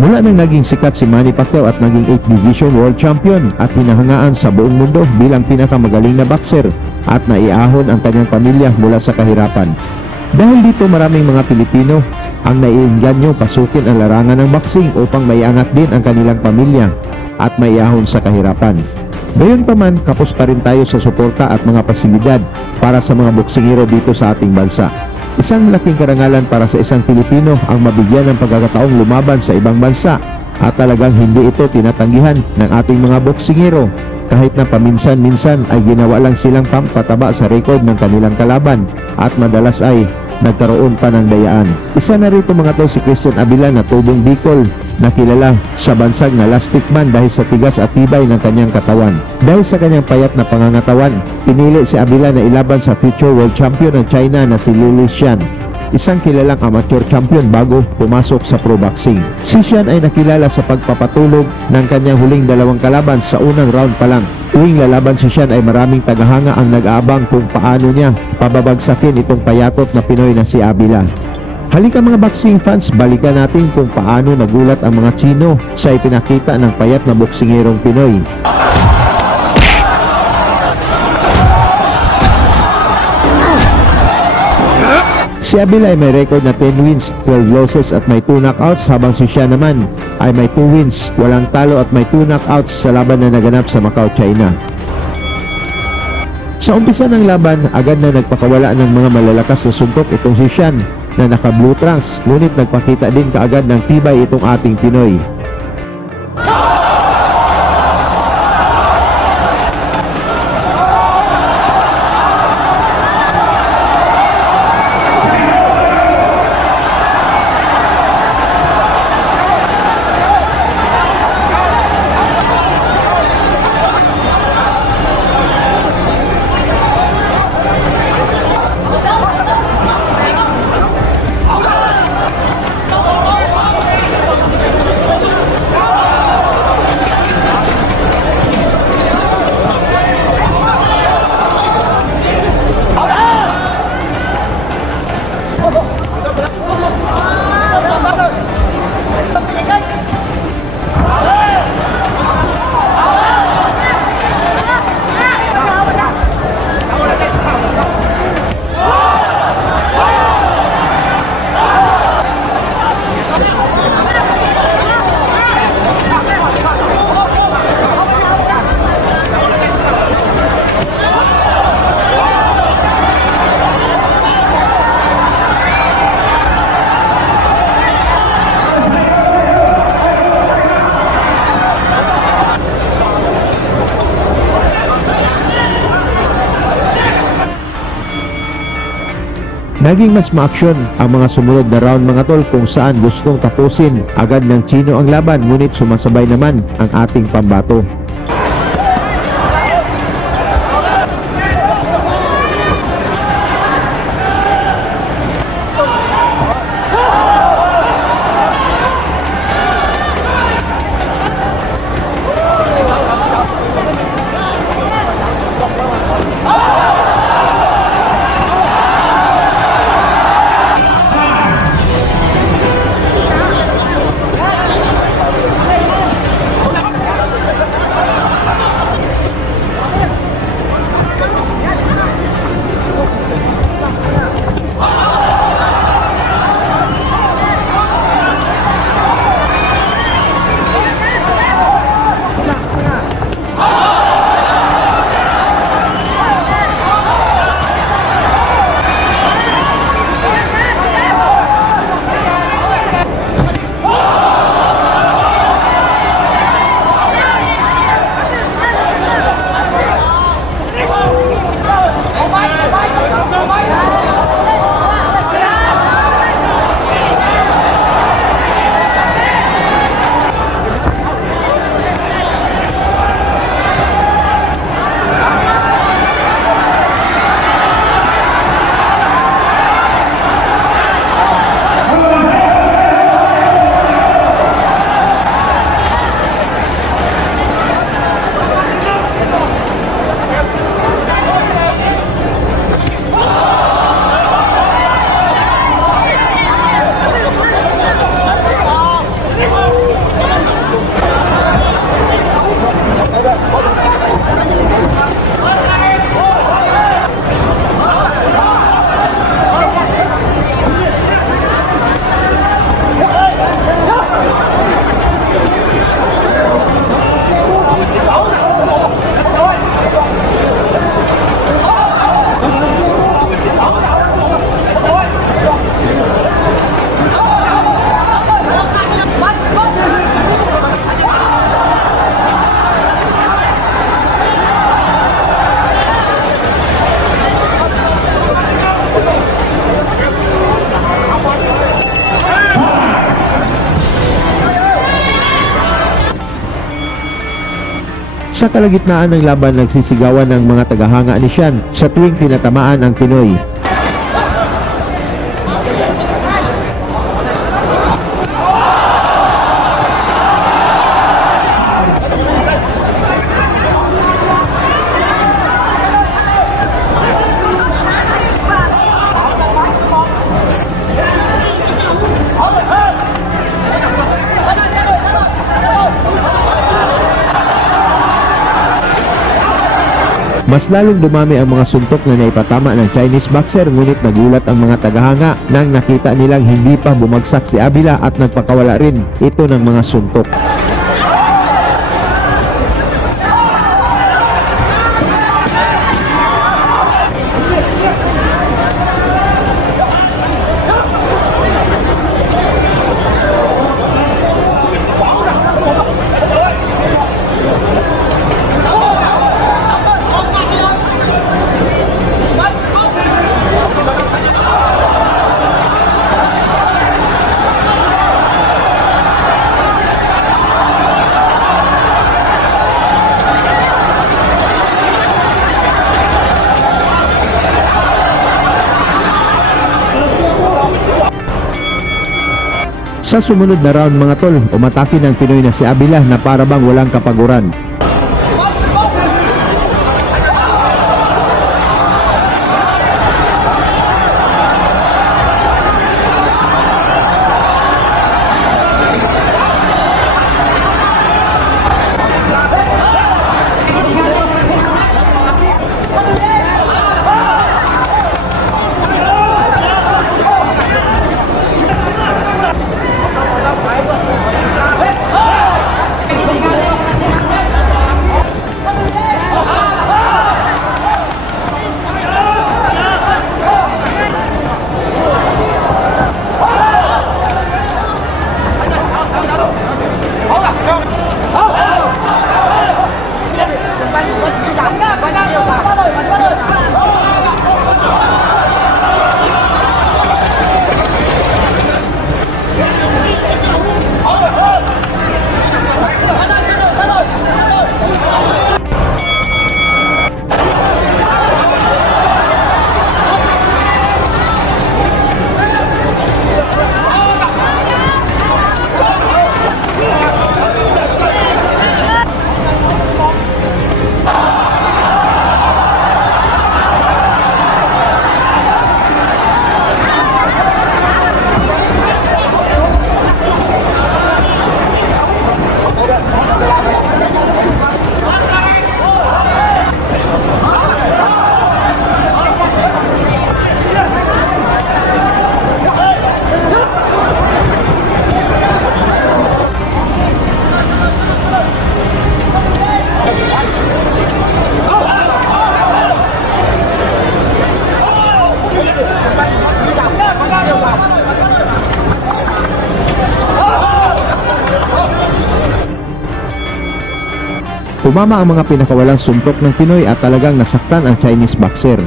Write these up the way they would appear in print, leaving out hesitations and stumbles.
Mula nang naging sikat si Manny Pacquiao at naging 8th Division World Champion at hinahangaan sa buong mundo bilang pinakamagaling na boxer at naiahon ang kanyang pamilya mula sa kahirapan. Dahil dito maraming mga Pilipino ang naiinganyo pasukin ang larangan ng boxing upang maiangat din ang kanilang pamilya at maiahon sa kahirapan. Gayunpaman, kapos pa rin tayo sa suporta at mga pasilidad para sa mga boksingero dito sa ating bansa. Isang laking karangalan para sa isang Pilipino ang mabigyan ng pagkakataong lumaban sa ibang bansa at talagang hindi ito tinatanggihan ng ating mga boksingero kahit na paminsan-minsan ay ginawa lang silang pampataba sa record ng kanilang kalaban at madalas ay nagkaroon pa ng dayaan. Isa na rito mga to si Christian Avila na tubong Bicol na kilala sa bansag na lastik man dahil sa tigas at tibay ng kanyang katawan. Dahil sa kanyang payat na pangangatawan, pinili si Avila na ilaban sa future world champion ng China na si Lili Xian, isang kilalang amateur champion bago pumasok sa pro boxing. Si Xian ay nakilala sa pagpapatulog ng kanyang huling dalawang kalaban sa unang round pa lang. Tuwing lalaban si Xian ay maraming tagahanga ang nag-aabang kung paano niya pababagsakin itong payatot na Pinoy na si Avila. Halika mga boxing fans, balikan natin kung paano nagulat ang mga Chino sa ipinakita ng payat na boksingerong Pinoy. Si Avila ay may record na 10 wins, 12 losses at may 2 knockouts habang si Xian naman ay may 2 wins, walang talo at may 2 knockouts sa laban na naganap sa Macau, China. Sa umpisa ng laban, agad na nagpakawala ng mga malalakas na suntok itong si Xian na naka-blue trunks, ngunit nagpakita din kaagad ng tibay itong ating Pinoy. Naging mas ma-aksyon ang mga sumunod na round mga tol kung saan gustong tapusin agad ng Chino ang laban, ngunit sumasabay naman ang ating pambato. Sa kalagitnaan ng laban, nagsisigawan ng mga tagahanga ni Sean sa tuwing tinatamaan ang Pinoy. Mas lalong dumami ang mga suntok na naipatama ng Chinese boxer, ngunit nagulat ang mga tagahanga nang nakita nilang hindi pa bumagsak si Avila at nagpakawala rin ito ng mga suntok. Sa sumunod na round mga tol, umatake ng Pinoy na si Avila na para bang walang kapaguran. Tumama ang mga pinakawalang suntok ng Pinoy at talagang nasaktan ang Chinese boxer.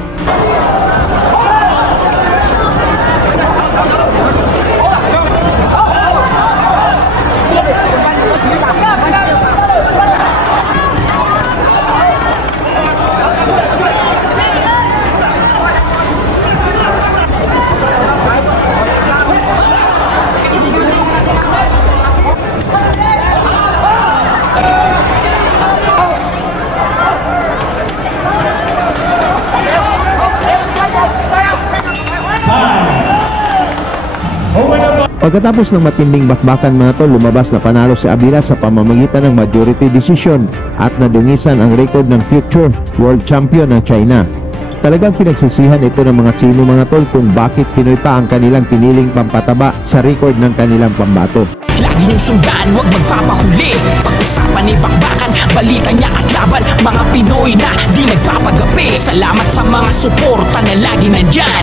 Pagkatapos ng matinding bakbakan mga tol, lumabas na panalo si Avila sa pamamagitan ng majority decision at nadungisan ang record ng future world champion ng China. Talagang pinagsisihan ito ng mga Chino mga tol kung bakit Pinoy pa ang kanilang piniling pampataba sa record ng kanilang pambato. Lagi niyong sundan, huwag magpapahuli. Pag-usapan ni bakbakan, balita niya at laban. Mga Pinoy na di nagpapagapi. Salamat sa mga suporta na lagi nandyan.